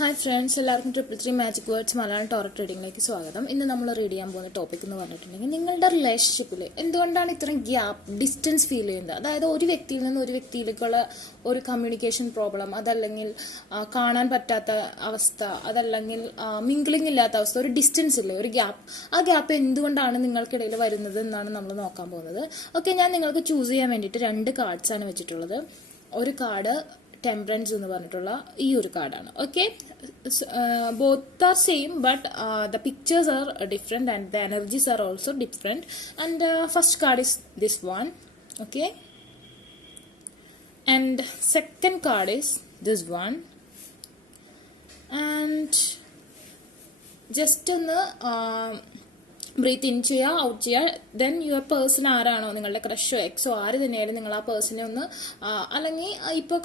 Hi friends, എല്ലാവർക്കും 333 magic words Malayalam ടോററ്റ് റീഡിങ്ങിലേക്ക് സ്വാഗതം. ഇന്ന് നമ്മൾ റീഡ് ചെയ്യാൻ പോകുന്ന ടോപ്പിക് എന്ന് പറഞ്ഞിട്ടുണ്ടെങ്കിൽ നിങ്ങളുടെ റിലേഷൻഷിപ്പിൽ എന്തുകൊണ്ടാണ് ഇത്രയും ഡിസ്റ്റൻസ് ഫീൽ ചെയ്യുന്നത്. അതായത് ഒരു വ്യക്തിയിൽ നിന്ന് ഒരു വ്യക്തിയിലേക്കുള്ള ഒരു കമ്മ്യൂണിക്കേഷൻ പ്രോബ്ലം, അതല്ലെങ്കിൽ കാണാൻ പറ്റാത്ത അവസ്ഥ, അതല്ലെങ്കിൽ മിംഗ്ലിംഗ് ഇല്ലാത്ത അവസ്ഥ, ഒരു ഡിസ്റ്റൻസ് ഇല്ലേ, ഒരു ഗ്യാപ്പ്. ആ ഗ്യാപ്പ് എന്തുകൊണ്ടാണ് നിങ്ങൾക്കിടയിൽ വരുന്നത് എന്നാണ് നമ്മൾ നോക്കാൻ പോകുന്നത്. ഓക്കെ, ഞാൻ നിങ്ങൾക്ക് ചൂസ് ചെയ്യാൻ വേണ്ടിയിട്ട് 2 കാർഡ്സ് ആണ് വെച്ചിട്ടുള്ളത്. ഒരു കാർഡ് ടെമ്പറൻസ് എന്ന് പറഞ്ഞിട്ടുള്ള ഈ ഒരു കാർഡാണ്. Okay, both are same but the pictures are different and the energies are also different. And first card is this one. Okay, and second card is this one. And just ഒന്ന് breath in ചെയ്യുക, out ചെയ്യുക. Then your person ആരാണോ, നിങ്ങളുടെ ക്രഷോ എക്സോ ആര് തന്നെയായാലും നിങ്ങൾ ആ പേഴ്സണെ ഒന്ന്, അല്ലെങ്കിൽ ഇപ്പോൾ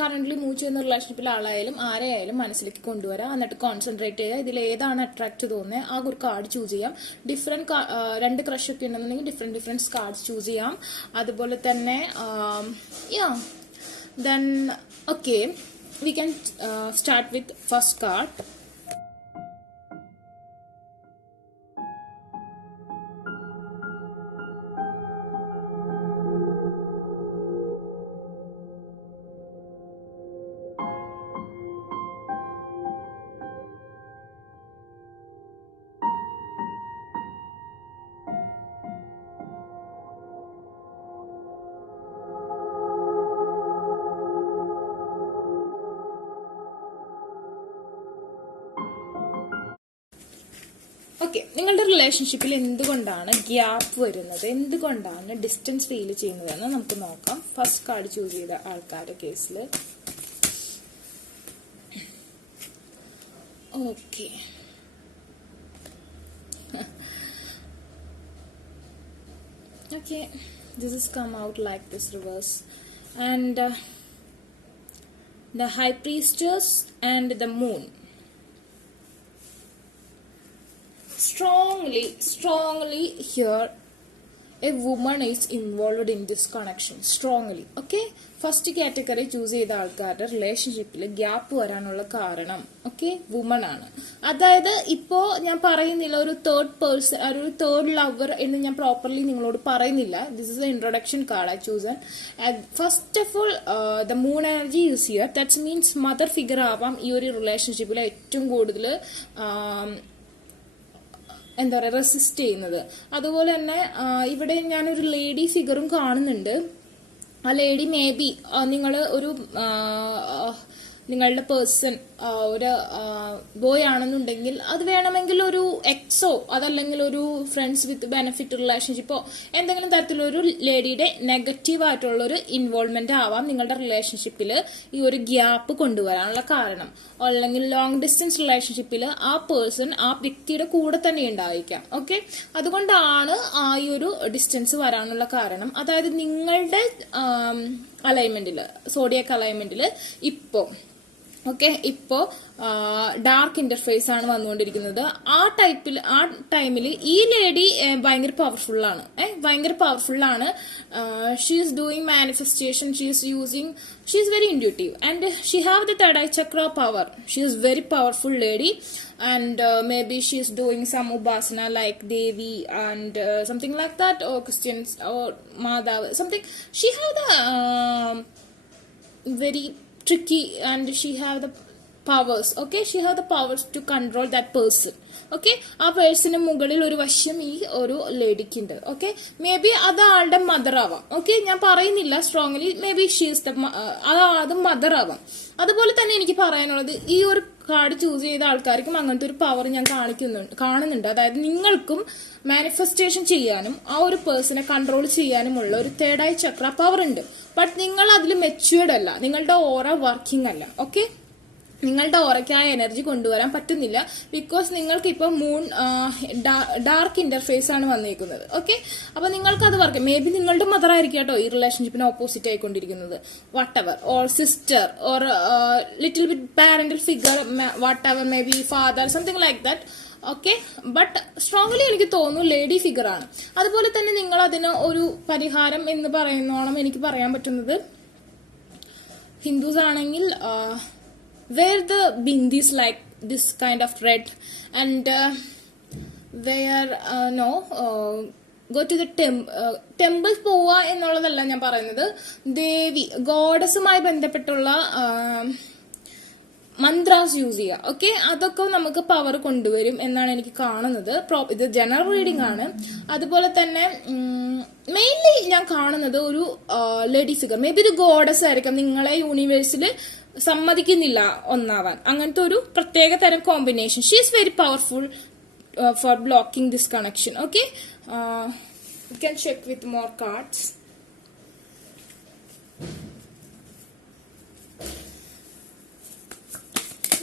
കറന്റ്ലി മൂവ് ചെയ്യുന്ന റിലേഷൻഷിപ്പിലെ ആളായാലും ആരെയായാലും മനസ്സിലേക്ക് കൊണ്ടുവരാം. എന്നിട്ട് കോൺസെൻട്രേറ്റ് ചെയ്യുക. ഇതിൽ ഏതാണ് അട്രാക്ട് തോന്നുന്നത് ആ ഒരു കാർഡ് ചൂസ് ചെയ്യാം. ഡിഫറെന്റ് 2 ക്രഷ് ഒക്കെ ഉണ്ടെന്നുണ്ടെങ്കിൽ ഡിഫറെന്റ് കാർഡ്സ് ചൂസ് ചെയ്യാം. അതുപോലെ തന്നെ then okay, we can start with first card. Okay, നിങ്ങളുടെ റിലേഷൻഷിപ്പിൽ എന്തുകൊണ്ടാണ് ഗ്യാപ്പ് വരുന്നത്, എന്തുകൊണ്ടാണ് ഡിസ്റ്റൻസ് ഫീൽ ചെയ്യുന്നതെന്ന് നമുക്ക് നോക്കാം. ഫസ്റ്റ് കാർഡ് ചൂസ് ചെയ്ത ആൾക്കാരുടെ കേസിൽ. Okay, okay, this is come out like this reverse, and the high priestess and the moon. Strongly here a woman is involved in this connection strongly. Okay, first category choose ചെയ്ത ആൾക്കാരുടെ റിലേഷൻഷിപ്പിൽ gap വരാനുള്ള കാരണം woman ആണ്. അതായത് ഇപ്പോ ഞാൻ പറയുന്നില്ല ഒരു തേർഡ് പേഴ്സൺ, ഒരു തേർഡ് ലവർ എന്ന് ഞാൻ പ്രോപ്പർലി നിങ്ങളോട് പറയുന്നില്ല. This is A introduction card I chosen. First of all the moon energy use here. That means mother figure ആവാം ഈ ഒരു റിലേഷൻഷിപ്പിൽ ഏറ്റവും കൂടുതൽ എന്താ പറയുക റെസിസ്റ്റ് ചെയ്യുന്നത്. അതുപോലെ തന്നെ ഇവിടെ ഞാനൊരു ലേഡി ഫിഗറും കാണുന്നുണ്ട്. ആ ലേഡി മേ ബി നിങ്ങൾ ഒരു നിങ്ങളുടെ പേഴ്സൺ ഒരു ബോയ് ആണെന്നുണ്ടെങ്കിൽ അത് വേണമെങ്കിൽ ഒരു എക്സോ അതല്ലെങ്കിൽ ഒരു ഫ്രണ്ട്സ് വിത്ത് ബെനിഫിറ്റ് റിലേഷൻഷിപ്പോ എന്തെങ്കിലും തരത്തിലൊരു ലേഡിയുടെ നെഗറ്റീവ് ആയിട്ടുള്ള ഒരു ഇൻവോൾവ്മെന്റ് ആവാം നിങ്ങളുടെ റിലേഷൻഷിപ്പിൽ ഈ ഒരു ഗ്യാപ്പ് കൊണ്ടുവരാനുള്ള കാരണം. അല്ലെങ്കിൽ ലോങ് ഡിസ്റ്റൻസ് റിലേഷൻഷിപ്പിൽ ആ പേഴ്സൺ ആ വ്യക്തിയുടെ കൂടെ തന്നെ ഉണ്ടായിരിക്കാം. ഓക്കെ, അതുകൊണ്ടാണ് ആ ഈ ഒരു ഡിസ്റ്റൻസ് വരാനുള്ള കാരണം. അതായത് നിങ്ങളുടെ അലൈൻമെന്റിൽ, സോഡിയക് അലൈൻമെന്റിൽ ഇപ്പോ ഡാർക്ക് ഇന്റർഫേസ് ആണ് വന്നുകൊണ്ടിരിക്കുന്നത്. ആ ടൈമിൽ ഈ ലേഡി ഭയങ്കര പവർഫുൾ ആണ്. She is doing manifestation, she is very intuitive and she have the third eye chakra power. She is very powerful lady, and maybe she is doing some upasana like Devi and something like that, or Christians or Madhava something. She have the very tricky and she have the powers. Okay, she have the powers to control that person. Okay, ആ പേഴ്സന് മുകളിൽ ഒരു വശം ഈ ഒരു ലേഡിക്കുണ്ട്. Okay, may be അത് ആളുടെ mother ആവാം. Okay, ഞാൻ പറയുന്നില്ല സ്ട്രോങ്ലി, മേ ബി ഷീസ് അത് മദർ ആവാം. അതുപോലെ തന്നെ എനിക്ക് പറയാനുള്ളത് ഈ ഒരു കാർഡ് ചൂസ് ചെയ്ത ആൾക്കാർക്കും അങ്ങനത്തെ ഒരു പവർ ഞാൻ കാണുന്നുണ്ട്. അതായത് നിങ്ങൾക്കും മാനിഫെസ്റ്റേഷൻ ചെയ്യാനും ആ ഒരു പേഴ്സണെ കൺട്രോൾ ചെയ്യാനുമുള്ള ഒരു തേർഡ് ഐ ചക്ര പവർ ഉണ്ട്. ബട്ട് നിങ്ങൾ അതിൽ മെച്യൂർഡ് അല്ല, നിങ്ങളുടെ ഓറ വർക്കിംഗ് അല്ല. ഓക്കെ, നിങ്ങളുടെ ഓറയ്ക്കായ എനർജി കൊണ്ടുവരാൻ പറ്റുന്നില്ല. ബിക്കോസ് നിങ്ങൾക്ക് ഇപ്പൊ മൂൺ ഡാർക്ക് ഇന്റർഫേസ് ആണ് വന്നിരിക്കുന്നത്. ഓക്കെ, അപ്പൊ നിങ്ങൾക്ക് അത് വർക്ക്, മേ ബി നിങ്ങളുടെ മദർ ആയിരിക്കും കേട്ടോ ഈ റിലേഷൻഷിപ്പിന് ഓപ്പോസിറ്റ് ആയിക്കൊണ്ടിരിക്കുന്നത്. Whatever, or sister or little bit parental figure, whatever, maybe father, something like that. Okay, but strongly എനിക്ക് തോന്നുന്നു ലേഡി ഫിഗർ ആണ്. അതുപോലെ തന്നെ നിങ്ങൾ അതിന് ഒരു പരിഹാരം എന്ന് പറയുന്നോണം എനിക്ക് പറയാൻ പറ്റുന്നത്, ഹിന്ദുസ് ആണെങ്കിൽ where the bindi is like this kind of red, and where no go to the temple പോവുക എന്നുള്ളതല്ല ഞാൻ പറയുന്നത്. ദേവി ഗോഡസുമായി ബന്ധപ്പെട്ടുള്ള മന്ത്രാസ് യൂസ് ചെയ്യുക. ഓക്കെ, അതൊക്കെ നമുക്ക് പവർ കൊണ്ടുവരും എന്നാണ് എനിക്ക് കാണുന്നത്. ഇത് ജനറൽ റീഡിംഗ് ആണ്. അതുപോലെ തന്നെ മെയിൻലി ഞാൻ കാണുന്നത് ഒരു ലേഡി ഫിഗർ, മേ ബി ഒരു ഗോഡസ് ആയിരിക്കാം. നിങ്ങളെ യൂണിവേഴ്സിൽ സമ്മതിക്കുന്നില്ല ഒന്നാവാൻ, അങ്ങനത്തെ ഒരു പ്രത്യേക തരം combination. She is very powerful for blocking this connection. Okay, you can check with more cards.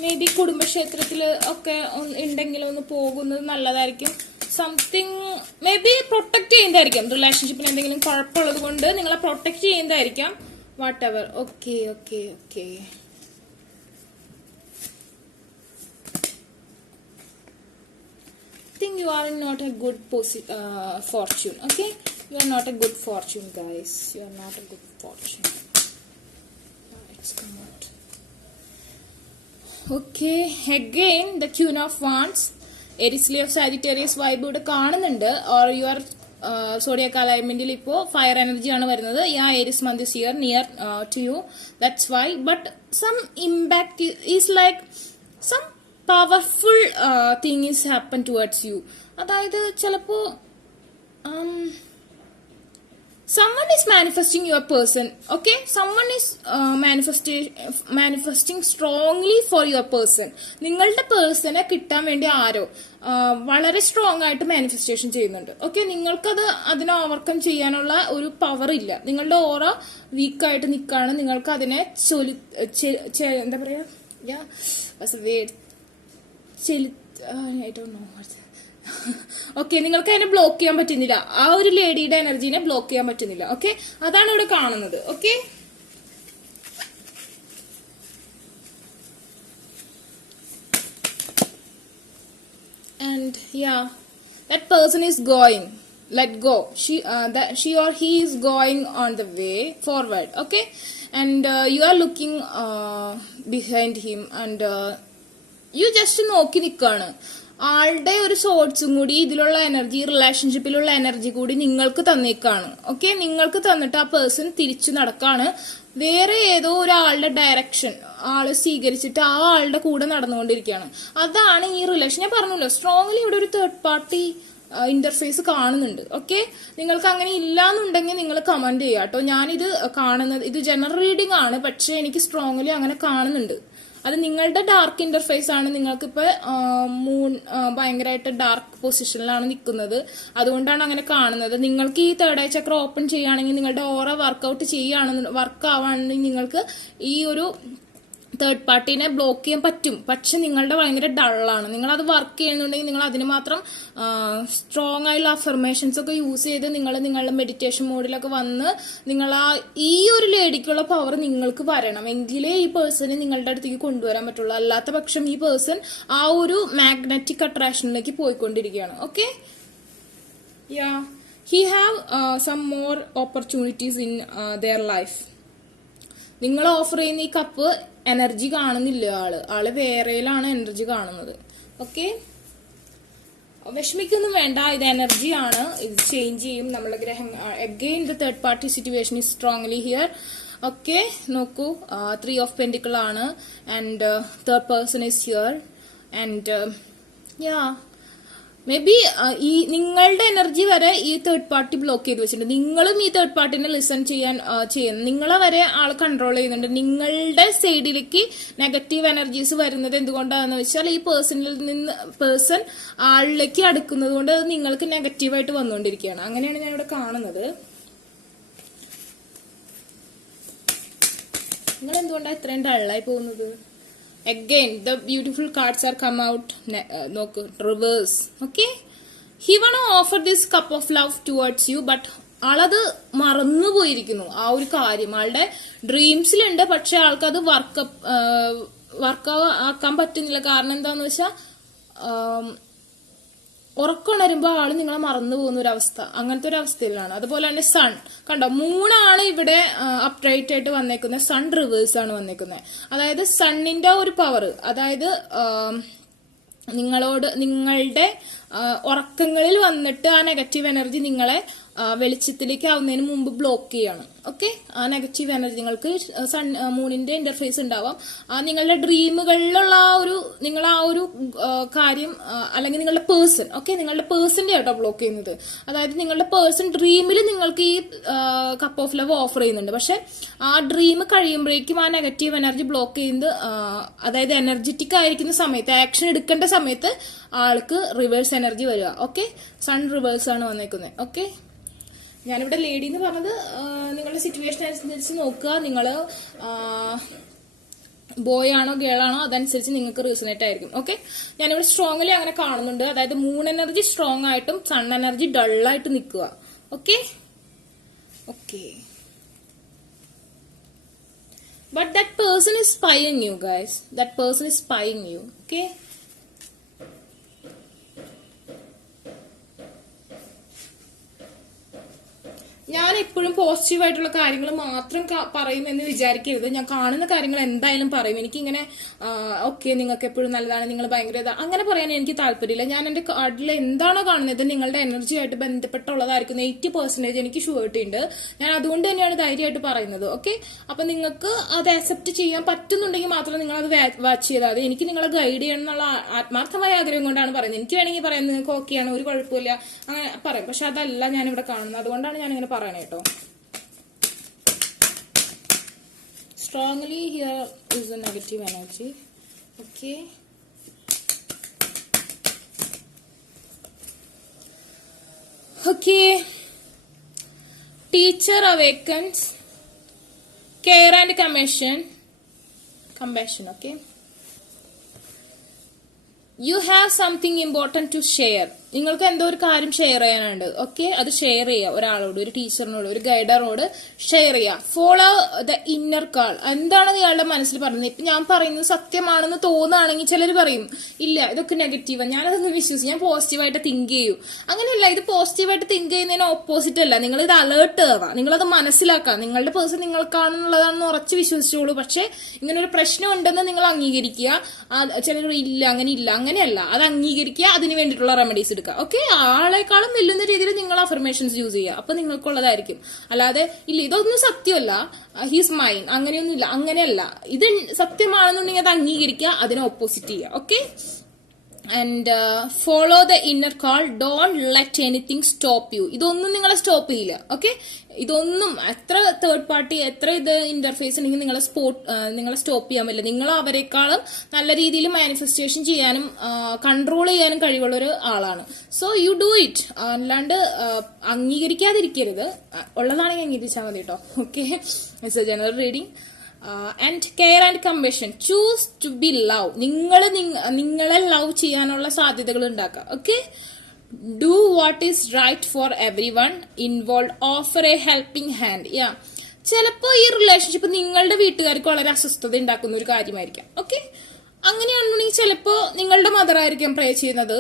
Maybe കുടുംബക്ഷേത്രത്തിൽ ഒക്കെ ഉണ്ടെങ്കിൽ ഒന്ന് പോകുന്നത് നല്ലതായിരിക്കും. സംതിങ് മേ ബി പ്രൊട്ടക്ട് ചെയ്യുന്നതായിരിക്കും. റിലേഷൻഷിപ്പിന് എന്തെങ്കിലും കുഴപ്പമുള്ളത് കൊണ്ട് നിങ്ങളെ പ്രൊട്ടക്ട് ചെയ്യുന്നതായിരിക്കാം. Whatever. Okay okay okay. think you are not a good fortune. Okay, you are not a good fortune, guys. You are not a good fortune. Let's come out. Okay, again the Queen of Wands. Aries, Leo, Sagittarius vibe ഇവിടെ കാണുന്നുണ്ട്. or you are zodiac alignmentil ഇപ്പോൾ fire energy ആണ് വരുന്നത്. yeah, Aries month is here near to you, that's why. but some impact is like some powerful thing is happen towards you. അതായത് ചിലപ്പോ someone is manifesting your person. okay, someone is manifesting strongly for your person. നിങ്ങളുടെ പേഴ്സണെ കിട്ടാൻ വേണ്ടി ആരോ വളരെ strong ആയിട്ട് manifestation ചെയ്യുന്നുണ്ട്. Okay, നിങ്ങൾക്കത് അതിനെ ഓവർകം ചെയ്യാനുള്ള ഒരു പവർ ഇല്ല. നിങ്ങളുടെ ഓറ വീക്കായിട്ട് നിൽക്കാണ്. നിങ്ങൾക്ക് അതിനെ എന്താ പറയാ, ഓക്കെ, നിങ്ങൾക്ക് അതിനെ ബ്ലോക്ക് ചെയ്യാൻ പറ്റുന്നില്ല. ആ ഒരു ലേഡിയുടെ എനർജീനെ ബ്ലോക്ക് ചെയ്യാൻ പറ്റുന്നില്ല. ഓക്കെ, അതാണ് ഇവിടെ കാണുന്നത്. Okay, and yeah, that person is going, let go. She or he is going on the way forward. Okay, and you are looking behind him, and you just നോക്കി നിൽക്കാണ്. ആളുടെ ഒരു സോഴ്സും കൂടി ഇതിലുള്ള എനർജി, റിലേഷൻഷിപ്പിലുള്ള എനർജി കൂടി നിങ്ങൾക്ക് തന്നേക്കാണ്. ഓക്കെ, നിങ്ങൾക്ക് തന്നിട്ട് ആ പേഴ്സൺ തിരിച്ചു നടക്കാണ്. വേറെ ഏതോ ഒരാളുടെ ഡയറക്ഷൻ ആള് സ്വീകരിച്ചിട്ട് ആ ആളുടെ കൂടെ നടന്നുകൊണ്ടിരിക്കുകയാണ്. അതാണ് ഈ റിലേഷൻ. ഞാൻ പറഞ്ഞല്ലോ, സ്ട്രോങ്ലി ഇവിടെ ഒരു തേർഡ് പാർട്ടി ഇന്റർഫേസ് കാണുന്നുണ്ട്. ഓക്കെ, നിങ്ങൾക്ക് അങ്ങനെ ഇല്ലാന്നുണ്ടെങ്കിൽ നിങ്ങൾ കമന്റ് ചെയ്യാം കേട്ടോ. ഞാനിത് കാണുന്നത്, ഇത് ജനറൽ റീഡിംഗ് ആണ്, പക്ഷെ എനിക്ക് സ്ട്രോങ്ലി അങ്ങനെ കാണുന്നുണ്ട്. അത് നിങ്ങളുടെ ഡാർക്ക് ഇന്റർഫേസ് ആണ്. നിങ്ങൾക്കിപ്പോ മൂൺ ഭയങ്കരമായിട്ട് ഡാർക്ക് പൊസിഷനിലാണ് നിൽക്കുന്നത്, അതുകൊണ്ടാണ് അങ്ങനെ കാണുന്നത്. നിങ്ങൾക്ക് ഈ തേർഡ് ഐ ചക്ര ഓപ്പൺ ചെയ്യുകയാണെങ്കിൽ, നിങ്ങളുടെ ഓറ വർക്ക്ഔട്ട് വർക്ക് ആവുകയാണെങ്കിൽ നിങ്ങൾക്ക് ഈ ഒരു തേർഡ് പാർട്ടീനെ ബ്ലോക്ക് ചെയ്യാൻ പറ്റും. പക്ഷെ നിങ്ങളുടെ ഭയങ്കര ഡള്ളാണ്. നിങ്ങൾ അത് വർക്ക് ചെയ്യുന്നുണ്ടെങ്കിൽ നിങ്ങൾ അതിന് മാത്രം സ്ട്രോങ് ആയുള്ള അഫർമേഷൻസ് ഒക്കെ യൂസ് ചെയ്ത് നിങ്ങളുടെ മെഡിറ്റേഷൻ മോഡിലൊക്കെ വന്ന് നിങ്ങൾ ഈ ഒരു ലേഡിക്കുള്ള പവർ നിങ്ങൾക്ക് വരണം. എങ്കിലേ ഈ പേഴ്സണെ നിങ്ങളുടെ അടുത്തേക്ക് കൊണ്ടുവരാൻ പറ്റുള്ളൂ. അല്ലാത്ത പക്ഷം ഈ പേഴ്സൺ ആ ഒരു മാഗ്നറ്റിക് അട്രാക്ഷനിലേക്ക് പോയിക്കൊണ്ടിരിക്കുകയാണ്. Okay, he have some more opportunities in their life. നിങ്ങൾ ഓഫർ ചെയ്യുന്ന ഈ കപ്പ് എനർജി കാണുന്നില്ല. ആള് വേറെയിലാണ് എനർജി കാണുന്നത്. ഓക്കെ, വിഷമിക്കൊന്നും വേണ്ട, ഇത് എനർജിയാണ്, ഇത് ചേഞ്ച് ചെയ്യും. നമ്മളെ ഗ്രഹം again the third party situation is strongly here. Okay, നോക്കൂ, 3 of Pentacles ആണ്, and third person is here. And may be ഈ നിങ്ങളുടെ എനർജി വരെ ഈ തേർഡ് പാർട്ടി ബ്ലോക്ക് ചെയ്ത് വെച്ചിട്ടുണ്ട്. നിങ്ങളും ഈ തേർഡ് പാർട്ടിനെ ലിസൺ ചെയ്യുന്നു. നിങ്ങളെ വരെ ആൾ കൺട്രോൾ ചെയ്യുന്നുണ്ട്. നിങ്ങളുടെ സൈഡിലേക്ക് നെഗറ്റീവ് എനർജീസ് വരുന്നത് എന്തുകൊണ്ടാണെന്ന് വെച്ചാൽ ഈ പേഴ്സൺ ആളിലേക്ക് അടുക്കുന്നത് കൊണ്ട് അത് നിങ്ങൾക്ക് നെഗറ്റീവായിട്ട് വന്നുകൊണ്ടിരിക്കുകയാണ്. അങ്ങനെയാണ് ഞാൻ ഇവിടെ കാണുന്നത്. നിങ്ങൾ എന്തുകൊണ്ടാണ് ഇത്രയും ഡള്ളായി പോകുന്നത്? Again, the beautiful cards are come out. Look, reverse. Okay, he wanna offer this cup of love towards you, but ആളത് മറന്നു പോയിരിക്കുന്നു. ആ ഒരു കാര്യം ആളുടെ ഡ്രീംസിലുണ്ട്, പക്ഷെ ആൾക്കത് വർക്ക് ആക്കാൻ പറ്റുന്നില്ല. കാരണം എന്താന്ന് വെച്ചാൽ ഉറക്കമുണരുമ്പോൾ ആള് നിങ്ങളെ മറന്നു പോകുന്ന ഒരു അവസ്ഥ, അങ്ങനത്തെ ഒരു അവസ്ഥയിലാണ്. അതുപോലെ തന്നെ സൺ കണ്ടോ, മൂണാണ് ഇവിടെ അപ്ഡേറ്റ് ആയിട്ട് വന്നേക്കുന്നത്, സൺ റിവേഴ്സ് ആണ് വന്നേക്കുന്നത്. അതായത് സണ്ണിന്റെ ഒരു പവർ, അതായത് നിങ്ങളുടെ ഉറക്കങ്ങളിൽ വന്നിട്ട് ആ നെഗറ്റീവ് എനർജി നിങ്ങളെ വെളിച്ചത്തിലേക്ക് ആവുന്നതിന് മുമ്പ് ബ്ലോക്ക് ചെയ്യാണ്. ഓക്കെ, ആ നെഗറ്റീവ് എനർജി നിങ്ങൾക്ക് മൂണിന്റെ ഇന്റർഫേസ് ഉണ്ടാവാം. നിങ്ങളുടെ ഡ്രീമുകളിലുള്ള ആ ഒരു കാര്യം, അല്ലെങ്കിൽ നിങ്ങളുടെ പേഴ്സൺ, ഓക്കെ, നിങ്ങളുടെ പേഴ്സന്റെ ആട്ടോ ബ്ലോക്ക് ചെയ്യുന്നത്. അതായത് നിങ്ങളുടെ പേഴ്സൺ ഡ്രീമിൽ നിങ്ങൾക്ക് ഈ കപ്പ് ഓഫ് ലവ് ഓഫർ ചെയ്യുന്നുണ്ട്, പക്ഷെ ആ ഡ്രീം കഴിയുമ്പോഴേക്കും ആ നെഗറ്റീവ് എനർജി ബ്ലോക്ക് ചെയ്യുന്നത്, അതായത് എനർജറ്റിക് ആയിരിക്കുന്ന സമയത്ത്, ആക്ഷൻ എടുക്കേണ്ട സമയത്ത് ആൾക്ക് റിവേഴ്സ് എനർജി വരിക. ഓക്കെ, സൺ റിവേഴ്സ് ആണ് വന്നേക്കുന്നത്. ഓക്കെ, ഞാനിവിടെ ലേഡി എന്ന് പറഞ്ഞത് നിങ്ങളുടെ സിറ്റുവേഷൻ അനുസരിച്ച് നോക്കുക. നിങ്ങൾ ബോയ് ആണോ ഗേൾ ആണോ അതനുസരിച്ച് നിങ്ങൾക്ക് റീസണേറ്റ് ആയിരിക്കും. ഓക്കെ, ഞാനിവിടെ സ്ട്രോങ്ലി അങ്ങനെ കാണുന്നുണ്ട്. അതായത് മൂൺ എനർജി സ്ട്രോങ് ആയിട്ടും സൺ എനർജി ഡള്ളായിട്ട് നിൽക്കുക. Okay okay, but that person is spying you guys, that person is spying you. Okay, ഞാൻ എപ്പോഴും പോസിറ്റീവ് ആയിട്ടുള്ള കാര്യങ്ങൾ മാത്രം പറയുമെന്ന് വിചാരിക്കരുത്. ഞാൻ കാണുന്ന കാര്യങ്ങൾ എന്തായാലും പറയും. എനിക്കിങ്ങനെ ഓക്കെ നിങ്ങൾക്ക് എപ്പോഴും നല്ലതാണ്, നിങ്ങൾ ഭയങ്കര അങ്ങനെ പറയാൻ എനിക്ക് താല്പര്യമില്ല. ഞാൻ എന്റെ കാർഡിൽ എന്താണോ കാണുന്നത് നിങ്ങളുടെ എനർജിയായിട്ട് ബന്ധപ്പെട്ടുള്ളതായിരിക്കും 80% എനിക്ക് ഷുവേർട്ടി ഉണ്ട്. ഞാൻ അതുകൊണ്ട് തന്നെയാണ് ധൈര്യമായിട്ട് പറയുന്നത്. ഓക്കെ, അപ്പൊ നിങ്ങൾക്ക് അത് അക്സെപ്റ്റ് ചെയ്യാൻ പറ്റുന്നുണ്ടെങ്കിൽ മാത്രം നിങ്ങൾ അത് വാച്ച് ചെയ്താൽ മതി. എനിക്ക് നിങ്ങളെ ഗൈഡ് ചെയ്യണം എന്നുള്ള ആത്മാർത്ഥമായ ആഗ്രഹം കൊണ്ടാണ് പറയുന്നത്. എനിക്ക് വേണമെങ്കിൽ പറയാം നിങ്ങൾക്ക് ഓക്കെയാണ്, ഒരു കുഴപ്പമില്ല, അങ്ങനെ പറയും. പക്ഷെ അതല്ല ഞാനിവിടെ കാണുന്നത്, അതുകൊണ്ടാണ് ഞാനിങ്ങനെ പറയണേ കേട്ടോ. Strongly here is a negative energy. Okay, okay, teacher awakens, care and compassion. Okay, you have something important to share. നിങ്ങൾക്ക് എന്തോ ഒരു കാര്യം ഷെയർ ചെയ്യാനുണ്ട്. ഓക്കെ, അത് ഷെയർ ചെയ്യുക ഒരാളോട്, ഒരു ടീച്ചറിനോട്, ഒരു ഗൈഡറോട് ഷെയർ ചെയ്യുക. Follow the inner call. എന്താണ് ഇയാളുടെ മനസ്സിൽ പറയുന്നത്? ഇപ്പൊ ഞാൻ പറയുന്നത് സത്യമാണെന്ന് തോന്നുകയാണെങ്കിൽ ചിലർ പറയും ഇല്ല ഇതൊക്കെ നെഗറ്റീവാണ്, ഞാനതൊന്ന് വിശ്വസിക്കും, ഞാൻ പോസിറ്റീവായിട്ട് തിങ്ക് ചെയ്യൂ. അങ്ങനെയല്ല, ഇത് പോസിറ്റീവായിട്ട് തിങ്ക് ചെയ്യുന്നതിന് ഓപ്പോസിറ്റ് അല്ല. നിങ്ങൾ ഇത് അലേർട്ട് ആവുക, നിങ്ങളത് മനസ്സിലാക്കുക. നിങ്ങളുടെ പേഴ്സൺ നിങ്ങൾക്കാണെന്നുള്ളതാണെന്ന് ഉറച്ച് വിശ്വസിച്ചോളൂ. പക്ഷെ ഇങ്ങനെ ഒരു പ്രശ്നം ഉണ്ടെന്ന് നിങ്ങൾ അംഗീകരിക്കുക. ചിലർ ഇല്ല അങ്ങനെ ഇല്ല, അങ്ങനെയല്ല, അത് അംഗീകരിക്കുക, അതിന് വേണ്ടിയിട്ടുള്ള റെമഡീസ് എടുക്കുക. ഓക്കെ, ആളെക്കാളും വെല്ലുന്ന രീതിയിൽ നിങ്ങൾ അഫർമേഷൻസ് യൂസ് ചെയ്യുക. അപ്പൊ നിങ്ങൾക്കുള്ളതായിരിക്കും. അല്ലാതെ ഇല്ല ഇതൊന്നും സത്യമല്ല, ഹീസ് മൈൻ, അങ്ങനെയൊന്നുമില്ല, അങ്ങനെയല്ല, ഇത് സത്യമാണെന്നുണ്ടെങ്കിൽ അത് അംഗീകരിക്കുക, അതിനെ ഓപ്പോസിറ്റ് ചെയ്യുക. Okay, and follow the inner call. Don't let anything stop you. ഇതൊന്നും നിങ്ങളെ സ്റ്റോപ്പ് ചെയ്യില്ല. ഓക്കെ, ഇതൊന്നും എത്ര തേർഡ് പാർട്ടി എത്ര ഇത് ഇന്റർഫേസ് ഉണ്ടെങ്കിൽ നിങ്ങളെ സ്റ്റോപ്പ് ചെയ്യാൻ പറ്റില്ല. നിങ്ങൾ അവരെക്കാളും നല്ല രീതിയിൽ മാനിഫെസ്റ്റേഷൻ ചെയ്യാനും കൺട്രോൾ ചെയ്യാനും കഴിവുള്ള ഒരു ആളാണ്. So you do it. അല്ലാണ്ട് അംഗീകരിക്കാതിരിക്കരുത്, ഉള്ളതാണെങ്കിൽ അംഗീകരിച്ചാൽ മതി കേട്ടോ. Okay, it's a general reading. And care and compassion. Choose to be love. നിങ്ങളെ ലവ് ചെയ്യാനുള്ള സാധ്യതകൾ ഉണ്ടാക്കുക. Okay, do what is right for everyone involve. Offer a helping hand. Yeah, ചിലപ്പോ ഈ റിലേഷൻഷിപ്പ് നിങ്ങളുടെ വീട്ടുകാർക്ക് വളരെ അസ്വസ്ഥത ഉണ്ടാക്കുന്ന ഒരു കാര്യമായിരിക്കാം. ഓക്കെ, അങ്ങനെയാണെന്നുണ്ടെങ്കിൽ ചിലപ്പോ നിങ്ങളുടെ മദർ ആയിരിക്കും പ്രേ ചെയ്യുന്നത്,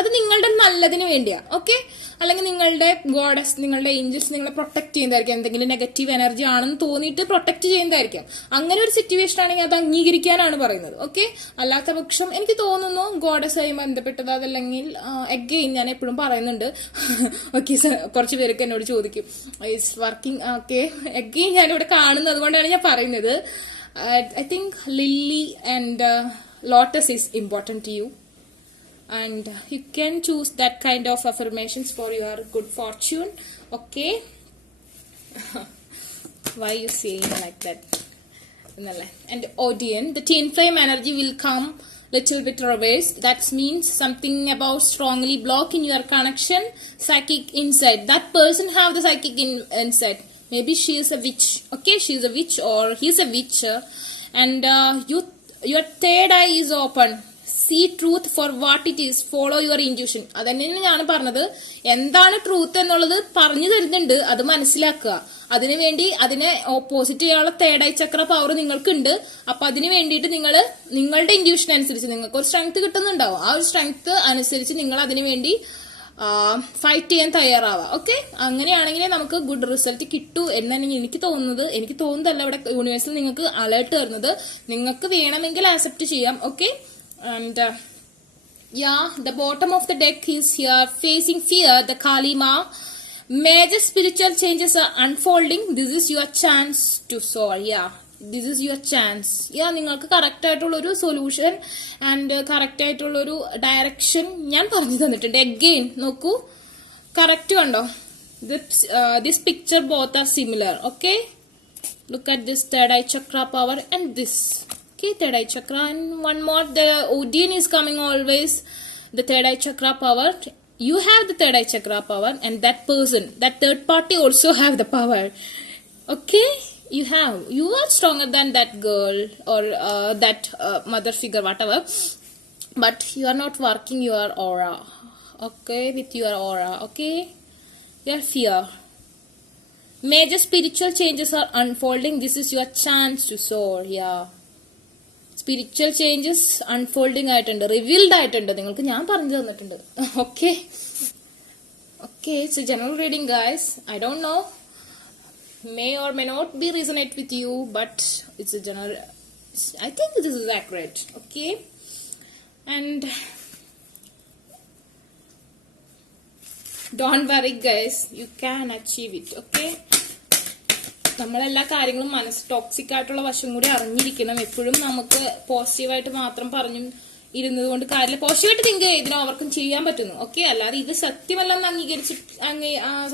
അത് നിങ്ങളുടെ നല്ലതിന് വേണ്ടിയാ. ഓക്കെ, അല്ലെങ്കിൽ നിങ്ങളുടെ ഗോഡസ്, നിങ്ങളുടെ ഏഞ്ചൽസ് നിങ്ങളെ പ്രൊട്ടക്ട് ചെയ്യുന്നതായിരിക്കും. എന്തെങ്കിലും നെഗറ്റീവ് എനർജി ആണെന്ന് തോന്നിയിട്ട് പ്രൊട്ടക്ട് ചെയ്യുന്നതായിരിക്കും. അങ്ങനെ ഒരു സിറ്റുവേഷൻ ആണെങ്കിൽ അത് അംഗീകരിക്കാനാണ് പറയുന്നത്. ഓക്കെ, അല്ലാത്ത പക്ഷം എനിക്ക് തോന്നുന്നു ഗോഡസായി ബന്ധപ്പെട്ടത്, അതല്ലെങ്കിൽ അഗെയിൻ ഞാൻ എപ്പോഴും പറയുന്നുണ്ട്. ഓക്കെ, കുറച്ച് പേരൊക്കെ എന്നോട് ചോദിക്കും ഇറ്റ്സ് വർക്കിംഗ്. ഓക്കെ, അഗെയിൻ ഞാനിവിടെ കാണുന്നത്, അതുകൊണ്ടാണ് ഞാൻ പറയുന്നത്. I think lily and lotus is important to you. And you can choose that kind of affirmations for your good fortune. Okay. Why you saying like that? And Odeon, the twin flame energy will come little bit reverse. That means something about strongly blocking your connection, psychic insight. That person have the psychic insight. Maybe she is a witch. Okay, she is a witch or he is a witch. And your third eye is open. See truth for what it is, follow your intuition. അതന്നെയാണ് ഞാൻ പറഞ്ഞത്. എന്താണ് truth എന്നുള്ളത് പറഞ്ഞു തരുന്നുണ്ട്, അത് മനസ്സിലാക്കുക. അതിനുവേണ്ടി അതിനെ ഓപ്പോസിറ്റ് ചെയ്യാനുള്ള തേർഡ് ഐ ചക്ര പവർ നിങ്ങൾക്കുണ്ട്. അപ്പൊ അതിന് വേണ്ടിയിട്ട് നിങ്ങൾ നിങ്ങളുടെ ഇൻറ്റ്യൂഷൻ അനുസരിച്ച് നിങ്ങൾക്ക് ഒരു സ്ട്രെങ്ത് കിട്ടുന്നുണ്ടാവും. ആ ഒരു സ്ട്രെങ്ത് അനുസരിച്ച് നിങ്ങൾ അതിനു വേണ്ടി ഫൈറ്റ് ചെയ്യാൻ തയ്യാറാവുക. ഓക്കെ, അങ്ങനെയാണെങ്കിലേ നമുക്ക് ഗുഡ് റിസൾട്ട് കിട്ടൂ എന്നാണ് എനിക്ക് തോന്നുന്നത്. എനിക്ക് തോന്നുന്നതല്ല, ഇവിടെ യൂണിവേഴ്സിൽ നിങ്ങൾക്ക് അലേർട്ട് തരുന്നത്. നിങ്ങൾക്ക് വേണമെങ്കിൽ ആക്സെപ്റ്റ് ചെയ്യാം. Okay, and yeah, the bottom of the deck is here, facing fear, the Kalima. Major spiritual changes are unfolding. This is your chance to soar. Yeah, this is your chance. Yeah, നിങ്ങൾക്ക് correct ആയിട്ടുള്ള ഒരു solution and correct ആയിട്ടുള്ള ഒരു direction ഞാൻ പറഞ്ഞു തന്നിട്ടുണ്ട്. Again നോക്കൂ, correct കണ്ടോ? This picture both are similar. Okay, look at this third eye chakra power and this. Okay, third eye chakra, and one more, the Odin is coming always, the third eye chakra power. You have the third eye chakra power, and that person, that third party also have the power. Okay, you are stronger than that girl or that mother figure, whatever, but you are not working your aura. Okay, with your aura. Okay, your fear. Major spiritual changes are unfolding. This is your chance to soar. Yeah, spiritual changes unfolding ആയിട്ടുണ്ട്, revealed ആയിട്ടുണ്ട്. നിങ്ങൾക്ക് ഞാൻ പറഞ്ഞു തന്നിട്ടുണ്ട്. Okay, it's a general reading guys. I don't know, may or may not be resonate with you, but it's a general. I think this is accurate. Okay, and don't worry guys, you can achieve it. Okay, നമ്മളെല്ലാ കാര്യങ്ങളും toxic ആയിട്ടുള്ള വശം കൂടി അറിഞ്ഞിരിക്കണം. എപ്പോഴും നമുക്ക് പോസിറ്റീവായിട്ട് മാത്രം പറഞ്ഞും ഇരുന്നത് കൊണ്ട് കാര്യമില്ല. പോസിറ്റീവായിട്ട് തിങ്ക് ഇതിനെ ഓവർകം ചെയ്യാൻ പറ്റുന്നു. ഓക്കെ, അല്ലാതെ ഇത് സത്യമല്ലെന്ന്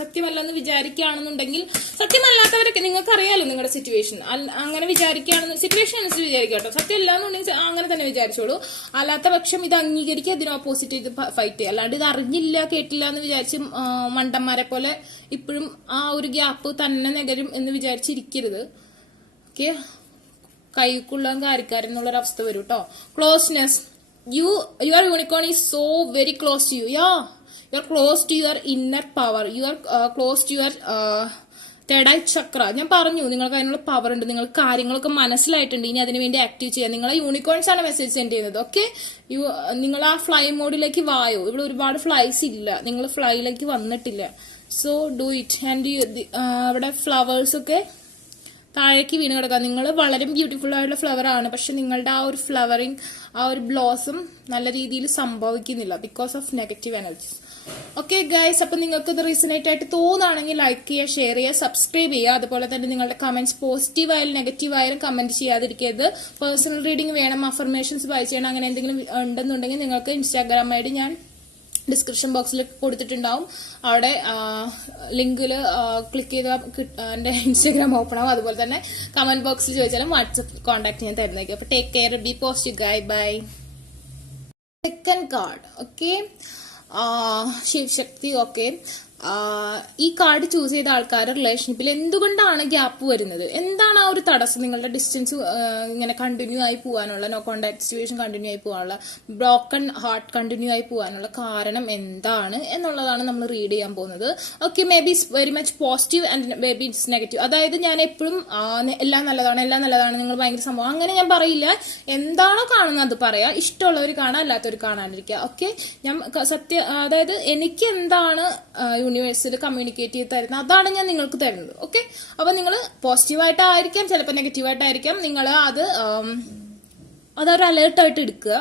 സത്യമല്ലെന്ന് വിചാരിക്കുകയാണെന്നുണ്ടെങ്കിൽ, സത്യമല്ലാത്തവരൊക്കെ നിങ്ങൾക്ക് അറിയാലോ നിങ്ങളുടെ സിറ്റുവേഷൻ, അങ്ങനെ വിചാരിക്കുകയാണെന്ന് സിറ്റുവേഷൻ അനുസരിച്ച് വിചാരിക്കുക കേട്ടോ. സത്യം ഇല്ലാന്നുണ്ടെങ്കിൽ അങ്ങനെ തന്നെ വിചാരിച്ചോളൂ. അല്ലാത്ത പക്ഷം ഇത് അംഗീകരിക്കുക, ഇതിന് ഓപ്പോസിറ്റ് ചെയ്ത് ഫൈറ്റ് ചെയ്യുക. അല്ലാണ്ട് ഇത് അറിഞ്ഞില്ല കേട്ടില്ല എന്ന് വിചാരിച്ച് മണ്ടന്മാരെ പോലെ ഇപ്പോഴും ആ ഒരു ഗ്യാപ്പ് തന്നെ നെഗരും എന്ന് വിചാരിച്ചിരിക്കരുത്. ഓക്കെ, കൈക്കുള്ള കാര്യക്കാരൻ എന്നുള്ളൊരവസ്ഥ വരും കേട്ടോ. Closeness, your unicorn is so very close to you. Yeah, you're close to your inner power. You are close to your third eye chakra. ഞാൻ പറഞ്ഞു നിങ്ങൾക്ക് അതിനുള്ള പവർ ഉണ്ട്, നിങ്ങൾക്ക് കാര്യങ്ങളൊക്കെ മനസ്സിലായിട്ടുണ്ട്. ഇനി അതിനു വേണ്ടി ആക്റ്റീവ് ചെയ്യാം. നിങ്ങളെ യൂണിക്കോൺസ് ആണ് മെസ്സേജ് സെൻഡ് ചെയ്യുന്നത്. ഓക്കെ, നിങ്ങൾ ആ ഫ്ലൈ മോഡിലേക്ക് വായോ. ഇവിടെ ഒരുപാട് ഫ്ലൈസ് ഇല്ല, നിങ്ങൾ ഫ്ലൈയിലേക്ക് വന്നിട്ടില്ല. So do it. ആൻഡ് അവിടെ ഫ്ലവേഴ്സ് ഒക്കെ താഴേക്ക് വീണ് കിടക്കാം. നിങ്ങൾ വളരെ ബ്യൂട്ടിഫുൾ ആയിട്ടുള്ള ഫ്ലവർ ആണ്, പക്ഷെ നിങ്ങളുടെ ആ ഒരു ഫ്ലവറിങ്, ആ ഒരു ബ്ലോസം നല്ല രീതിയിൽ സംഭവിക്കുന്നില്ല because of negative energies. Okay guys, അപ്പൊ നിങ്ങൾക്ക് ഇത് റീസണേറ്റ് ആയിട്ട് തോന്നുകയാണെങ്കിൽ ലൈക്ക് ചെയ്യുക, ഷെയർ ചെയ്യുക, സബ്സ്ക്രൈബ് ചെയ്യുക. അതുപോലെ തന്നെ നിങ്ങളുടെ കമന്റ്സ് പോസിറ്റീവ് ആയാലും നെഗറ്റീവ് ആയാലും കമന്റ് ചെയ്യാതിരിക്കരുത്. പേഴ്സണൽ റീഡിംഗ് വേണം, അഫർമേഷൻസ് ബൈ ചെയ്യണം, അങ്ങനെ എന്തെങ്കിലും ഉണ്ടെന്നുണ്ടെങ്കിൽ നിങ്ങൾക്ക് ഇൻസ്റ്റാഗ്രാം ഐഡി ഞാൻ ഡിസ്ക്രിപ്ഷൻ ബോക്സിൽ കൊടുത്തിട്ടുണ്ടാവും. അവിടെ ലിങ്കിൽ ക്ലിക്ക് ചെയ്താൽ എന്റെ ഇൻസ്റ്റാഗ്രാം ഓപ്പൺ ആവും. അതുപോലെ തന്നെ കമന്റ് ബോക്സിൽ ചോദിച്ചാലും വാട്സ്ആപ്പ് കോൺടാക്ട് ഞാൻ തരുന്നേക്കും. അപ്പൊ take care, be positive guy, bye. Second card, okay, Shivashakti. Okay, ഈ കാർഡ് ചൂസ് ചെയ്ത ആൾക്കാരുടെ റിലേഷൻഷിപ്പിൽ എന്തുകൊണ്ടാണ് ഗ്യാപ്പ് വരുന്നത്, എന്താണ് ആ ഒരു തടസ്സം, നിങ്ങളുടെ ഡിസ്റ്റൻസ് ഇങ്ങനെ കണ്ടിന്യൂ ആയി പോകാനുള്ള, നോ കോണ്ടാക്ട് സിറ്റുവേഷൻ കണ്ടിന്യൂ ആയി പോകാനുള്ള, ബ്രോക്കൺ ഹാർട്ട് കണ്ടിന്യൂ ആയി പോകാനുള്ള കാരണം എന്താണ് എന്നുള്ളതാണ് നമ്മൾ റീഡ് ചെയ്യാൻ പോകുന്നത്. Okay, may be it's very much positive and may be it's negative. അതായത് ഞാൻ എപ്പോഴും എല്ലാം നല്ലതാണ് നിങ്ങൾ ഭയങ്കര സംഭവം അങ്ങനെ ഞാൻ പറയില്ല. എന്താണോ കാണുന്നത് അത് പറയാം. ഇഷ്ടമുള്ളവർ കാണാം, അല്ലാത്തവർ കാണാണ്ടിരിക്കുക. ഓക്കെ, ഞാൻ അതായത് എനിക്ക് എന്താണ് യൂണിവേഴ്സിൽ കമ്മ്യൂണിക്കേറ്റ് ചെയ്ത് തരുന്നത് അതാണ് ഞാൻ നിങ്ങൾക്ക് തരുന്നത്. ഓക്കെ, അപ്പൊ നിങ്ങൾ പോസിറ്റീവായിട്ടായിരിക്കാം, ചിലപ്പോൾ നെഗറ്റീവായിട്ടായിരിക്കാം, നിങ്ങൾ അതൊരു അലേർട്ടായിട്ട് എടുക്കുക.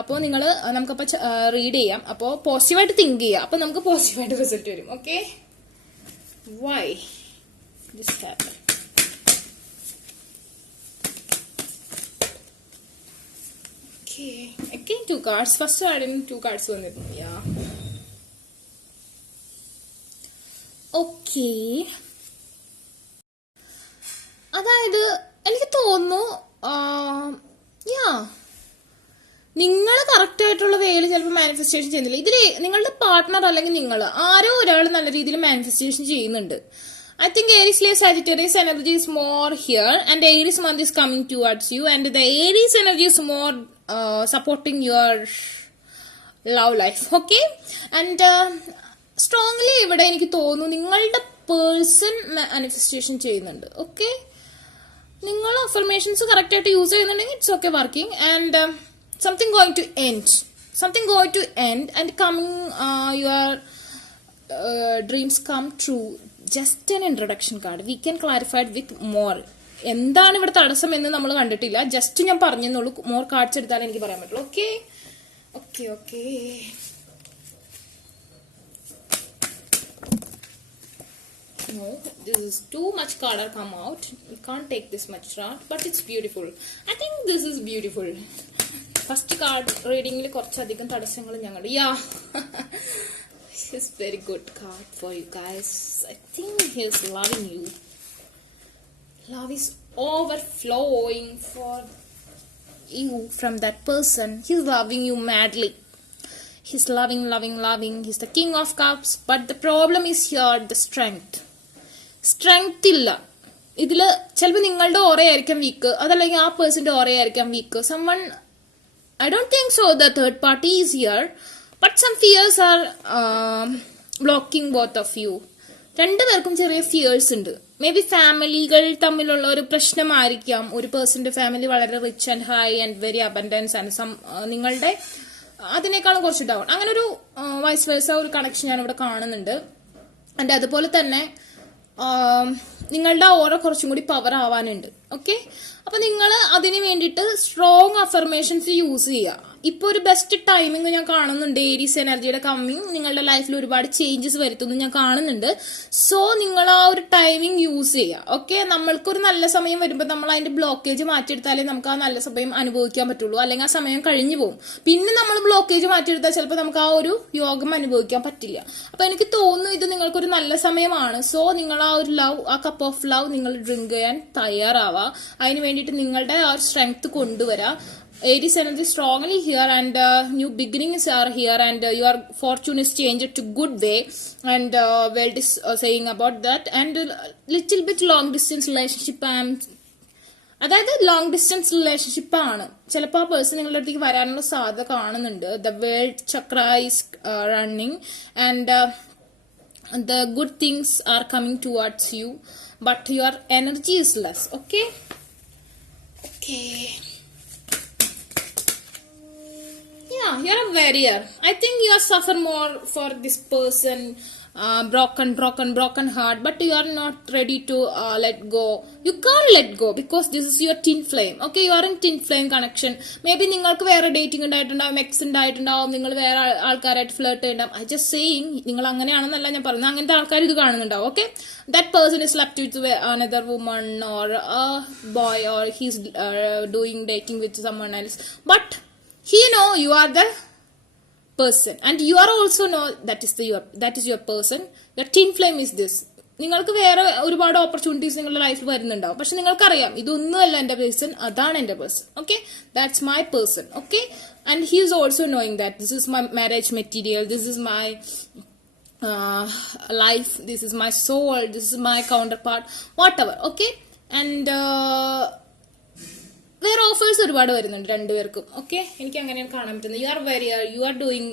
അപ്പോൾ നിങ്ങൾ നമുക്കപ്പോൾ റീഡ് ചെയ്യാം. അപ്പോൾ പോസിറ്റീവായിട്ട് തിങ്ക് ചെയ്യുക, അപ്പൊ നമുക്ക് പോസിറ്റീവായിട്ട് റിസൾട്ട് വരും. Okay, why this happen? Okay, again 2 cards. First ആദ്യം 2 cards വന്നിരുന്നു. Yeah. Okay. അതായത് എനിക്ക് തോന്നുന്നു നിങ്ങൾ കറക്റ്റ് ആയിട്ടുള്ള വേയിൽ ചിലപ്പോൾ മാനിഫെസ്റ്റേഷൻ ചെയ്യുന്നില്ല. ഇതിൽ നിങ്ങളുടെ പാർട്ട്ണർ അല്ലെങ്കിൽ നിങ്ങൾ ആരോ ഒരാൾ നല്ല രീതിയിൽ മാനിഫെസ്റ്റേഷൻ ചെയ്യുന്നുണ്ട്. I think Aries, Leo, Sagittarius energy is more here, and Aries month is coming towards you, and the Aries energy is more supporting your love life. Okay, and strongly ഇവിടെ എനിക്ക് തോന്നുന്നു നിങ്ങളുടെ പേഴ്സൺ മാനിഫെസ്റ്റേഷൻ ചെയ്യുന്നുണ്ട്. Okay, നിങ്ങൾ affirmations correct ആയിട്ട് use ചെയ്യുന്നുണ്ടെങ്കിൽ it's okay working. And something going to end and coming your dreams come true. Just an introduction card. We can clarify it with more. എന്താണ് ഇവിടെ തടസ്സം എന്ന് നമ്മൾ കണ്ടിട്ടില്ല. ജസ്റ്റ് ഞാൻ പറഞ്ഞെന്നുള്ളൂ. മോർ കാർഡ്സ് എടുത്താലേ എനിക്ക് പറയാൻ പറ്റുള്ളൂ. Okay okay okay No, this is too much card are come out. We can't take this much card, but it's beautiful. I think this is beautiful. First card reading il korchadhigam tadassangal njangal. Yeah. It's very good card for you guys. I think he is loving you. Love is overflowing for you from that person. He's loving you madly. He's loving. He's the king of cups. But the problem is here, the strength. Strength ഇല്ല ഇതില്. ചിലപ്പോൾ നിങ്ങളുടെ ഓറയായിരിക്കാം week, അതല്ലെങ്കിൽ ആ പേഴ്സന്റെ ഓറയായിരിക്കാം week. someone, I don't think so the third party is here, but some fears are blocking both of you. രണ്ടുപേർക്കും ചെറിയ fears ഉണ്ട്. May be ഫാമിലികൾ തമ്മിലുള്ള ഒരു പ്രശ്നമായിരിക്കാം. ഒരു പേഴ്സന്റെ ഫാമിലി വളരെ rich and high and very abundance and നിങ്ങളുടെ അതിനേക്കാളും കുറച്ച് ഡൗൺ. അങ്ങനെ ഒരു വൈസ് വേഴ്സ ഒരു കണക്ഷൻ ഞാൻ ഇവിടെ കാണുന്നുണ്ട്. ആൻഡ് അതുപോലെ തന്നെ നിങ്ങളുടെ ഓരോ കുറച്ചും കൂടി പവർ ആവാനുണ്ട്. ഓക്കെ, അപ്പൊ നിങ്ങൾ അതിന് വേണ്ടിയിട്ട് സ്ട്രോങ് അഫർമേഷൻസ് യൂസ് ചെയ്യുക. ഇപ്പൊ ഒരു ബെസ്റ്റ് ടൈമിംഗ് ഞാൻ കാണുന്നുണ്ട്. ഏരീസ് എനർജിയുടെ കമ്മിങ് നിങ്ങളുടെ ലൈഫിൽ ഒരുപാട് ചേഞ്ചസ് വരുത്തുന്നു ഞാൻ കാണുന്നുണ്ട്. സോ നിങ്ങൾ ആ ഒരു ടൈമിംഗ് യൂസ് ചെയ്യുക. ഓക്കെ, നമ്മൾക്കൊരു നല്ല സമയം വരുമ്പോൾ നമ്മൾ അതിന്റെ ബ്ലോക്കേജ് മാറ്റിയെടുത്താലേ നമുക്ക് ആ നല്ല സമയം അനുഭവിക്കാൻ പറ്റുള്ളൂ. അല്ലെങ്കിൽ ആ സമയം കഴിഞ്ഞു പോകും. പിന്നെ നമ്മൾ ബ്ലോക്കേജ് മാറ്റിയെടുത്താൽ ചിലപ്പോൾ നമുക്ക് ആ ഒരു യോഗം അനുഭവിക്കാൻ പറ്റില്ല. അപ്പൊ എനിക്ക് തോന്നുന്നു ഇത് നിങ്ങൾക്കൊരു നല്ല സമയമാണ്. സോ നിങ്ങൾ ആ ഒരു ലവ്, ആ കപ്പ് ഓഫ് ലവ് നിങ്ങൾ ഡ്രിങ്ക് ചെയ്യാൻ തയ്യാറാവുക. അതിന് വേണ്ടിയിട്ട് നിങ്ങളുടെ ആ ഒരു സ്ട്രെങ്ത് കൊണ്ടുവരാ. Aries energy strongly here, and new beginnings are here, and your fortune is changed to good way, and Welt is saying about that. And little bit long distance relationship, അതായത് long distance relationship ആണ്. ചിലപ്പോൾ ആ person നിങ്ങളുടെ അടുത്തേക്ക് വരാനുള്ള സാധ്യത കാണുന്നുണ്ട്. The world Chakra is running, and the good things are coming towards you, but your energy is less. Okay. Yeah, you're a warrior. I think you suffer more for this person, broken heart, but you are not ready to let go. You can't let go because this is your twin flame. Okay, you are in twin flame connection. Maybe നിങ്ങൾക്ക് വേറെ dating ഉണ്ടായിട്ടുണ്ടാവും, X ഉണ്ടായിട്ടുണ്ടാവും, നിങ്ങൾ വേറെ ആൾക്കാരായിട്ട് flirt ചെയ്യുന്നുണ്ടാവും. I just saying നിങ്ങൾ അങ്ങനെയാണെന്നല്ല ഞാൻ പറയുന്നത്. അങ്ങനത്തെ ആൾക്കാർ ഇത് കാണുന്നുണ്ടാവും. Okay, that person is slept with another woman or a boy, or he's doing dating with someone else, but he know you are the person, and you are also know that is your person. The twin flame is this. നിങ്ങൾക്ക് വേറെ ഒരുപാട് opportunities നിങ്ങളുടെ ലൈഫിൽ വരുന്നുണ്ടാവും. പക്ഷെ നിങ്ങൾക്കറിയാം ഇതൊന്നുമല്ല എന്റെ person, അതാണ് എന്റെ person. Okay, that's my person. Okay, and he is also knowing that this is my marriage material, this is my life, this is my soul, this is my counterpart, whatever. Okay, and വേറെ offers ഒരുപാട് വരുന്നുണ്ട് രണ്ടുപേർക്കും. Okay, എനിക്ക് അങ്ങനെയാണ് കാണാൻ പറ്റുന്നത്. You are very, you are doing,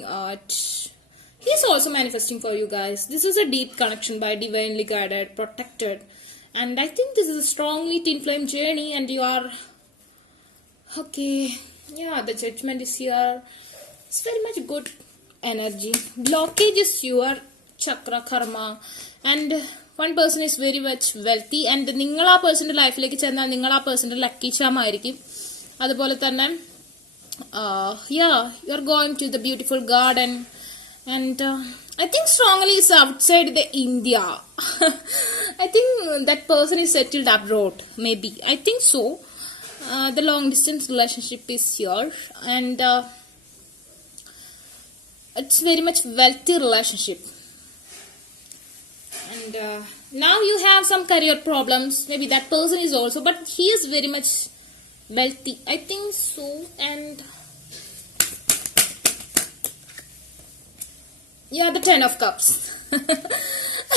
he is also manifesting for you guys. This is a deep connection by divinely guided, protected, and I think this is a strongly twin flame journey, and you are okay. Yeah, the judgment is here. It's very much good energy. Blockage is your chakra karma, and one person is very much wealthy, and നിങ്ങൾ ആ പേഴ്സന്റെ ലൈഫിലേക്ക് ചെന്നാൽ നിങ്ങൾ ആ പേഴ്സന്റെ lucky charm ആയിരിക്കും. അതുപോലെ തന്നെ yeah, you are going to the beautiful garden, and I think strongly is outside the India. I think that person is settled abroad, maybe. I think so. The long distance relationship is here, and it's very much wealthy relationship. And now you have some career problems. Maybe that person is also, but he is very much wealthy. I think so. And yeah, the 10 of Cups.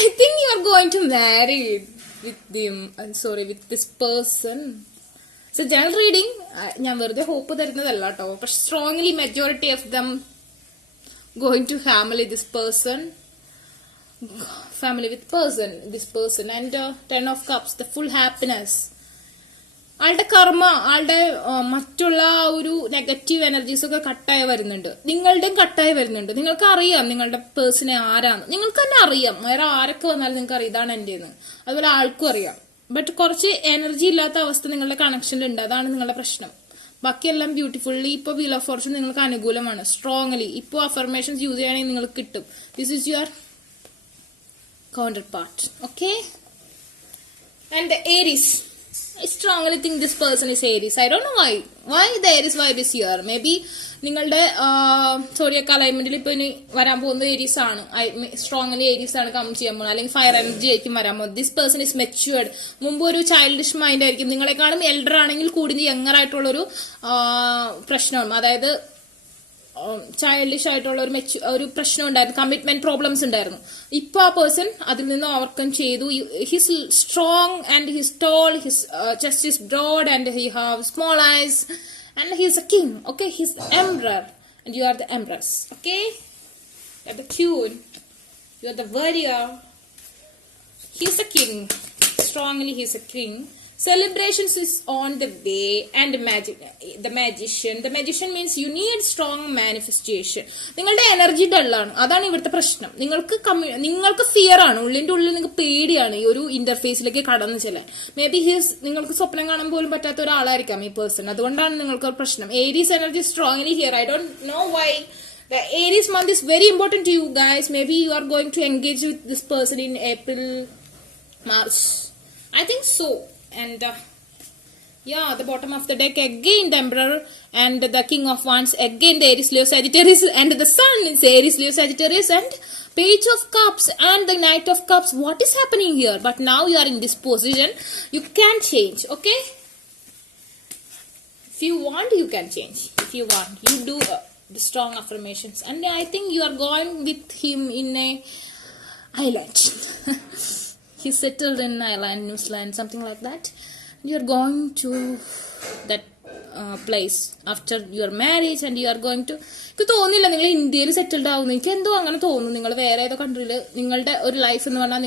I think you are going to marry with them. I'm sorry, with this person. So general reading, ഞാൻ വെറുതെ hope തരുന്നതല്ല കേട്ടോ, പക്ഷെ strongly majority of them going to family this person this person and 10 of cups, the full happiness. ആളുടെ കർമ്മ, ആളുടെ മറ്റുള്ള ഒരു negative energies ഒക്കെ കട്ടായി വരുന്നുണ്ട്, നിങ്ങളുടെയും കട്ടായി വരുന്നുണ്ട്. നിങ്ങൾക്ക് അറിയാം നിങ്ങളുടെ പേഴ്സണെ ആരാണ്, നിങ്ങൾക്ക് തന്നെ അറിയാം. വേറെ ആരൊക്കെ വന്നാലും നിങ്ങൾക്ക് അറിയാം ഇതാണ് എന്റേന്ന്, അതുപോലെ ആൾക്കും അറിയാം. ബട്ട് കുറച്ച് എനർജി ഇല്ലാത്ത അവസ്ഥ നിങ്ങളുടെ കണക്ഷനിലുണ്ട്, അതാണ് നിങ്ങളുടെ പ്രശ്നം. ബാക്കിയെല്ലാം ബ്യൂട്ടിഫുള്ളി ഇപ്പൊ വീൽ ഓഫ് ഫോർച്യൂൺ നിങ്ങൾക്ക് അനുകൂലമാണ്. സ്ട്രോങ്ലി ഇപ്പൊ അഫർമേഷൻസ് യൂസ് ചെയ്യുകയാണെങ്കിൽ നിങ്ങൾക്ക് കിട്ടും. This is your counter part. Okay, and the Aries, I strongly think this person is Aries. I don't know why the Aries vibe is here. Maybe നിങ്ങളുടെ Zodiac അലൈൻമെന്റിൽ ഇപ്പൊ ഇനി വരാൻ പോകുന്നത് ഏരീസ് ആണ്. സ്ട്രോങ്ലി ഏരീസ് ആണ് കം ചെയ്യാൻ പോകുന്നത്, അല്ലെങ്കിൽ ഫയർ എനർജി ആയിരിക്കും വരാൻ പോകുന്നത്. This person is matured. മുമ്പ് ഒരു ചൈൽഡിഷ് മൈൻഡ് ആയിരിക്കും, നിങ്ങളെക്കാളും എൽഡർ ആണെങ്കിൽ കൂടി യങ്ങർ ആയിട്ടുള്ള ഒരു പ്രശ്നമാണ്. അതായത് ചൈൽഡിഷ് ആയിട്ടുള്ള ഒരു പ്രശ്നം ഉണ്ടായിരുന്നു, കമ്മിറ്റ്മെന്റ് പ്രോബ്ലംസ് ഉണ്ടായിരുന്നു. ഇപ്പൊ ആ പേഴ്സൺ അതിൽ നിന്ന് ഓവർകം ചെയ്തു. His strong and his tall, his chest is broad and he have small eyes and he is a king. Okay, he's the emperor and you are the empress. Okay, you are the queen, you are the warrior. He's a king, strongly he's a king. Celebrations is on the way. And the magician means you need strong manifestation. നിങ്ങളുടെ energy ഡള്ളാണ്, അതാണ് ഇവിടുത്തെ പ്രശ്നം. നിങ്ങൾക്ക് fear ആണ്, ഉള്ളിന്റെ ഉള്ളിൽ നിങ്ങൾക്ക് പേടിയാണ് ഈ ഒരു ഇന്റർഫേസിലേക്ക് കടന്നു ചെല്ലാൻ. മേ ബി നിങ്ങൾക്ക് സ്വപ്നം കാണാൻ പോലും പറ്റാത്ത ഒരാളായിരിക്കാം ഈ പേഴ്സൺ, അതുകൊണ്ടാണ് നിങ്ങൾക്ക് പ്രശ്നം. Aries energy strongly here. I don't know why. The Aries month is very important to you guys. Maybe you are going to engage with this person in April, March. I think so. And yeah, the bottom of the deck again the Emperor and the King of Wands, again the Aries, Leo, Sagittarius, and the Sun is Aries, Leo, Sagittarius, and Page of Cups and the Knight of Cups. What is happening here? But now you are in this position, you can change. Okay, if you want you can change. If you want, you do the strong affirmations, and I think you are going with him in a island. He settled in Ireland, New Zealand, something like that. You are going to that place after your marriage and you are going to. എനിക്ക് തോന്നില്ല നിങ്ങൾ ഇന്ത്യയിൽ settled ആവുന്നു, എനിക്ക് എന്തോ അങ്ങനെ തോന്നുന്നു. നിങ്ങൾ വേറെ ഏതോ കൺട്രിയിൽ നിങ്ങളുടെ ഒരു ലൈഫ് എന്ന് പറഞ്ഞാൽ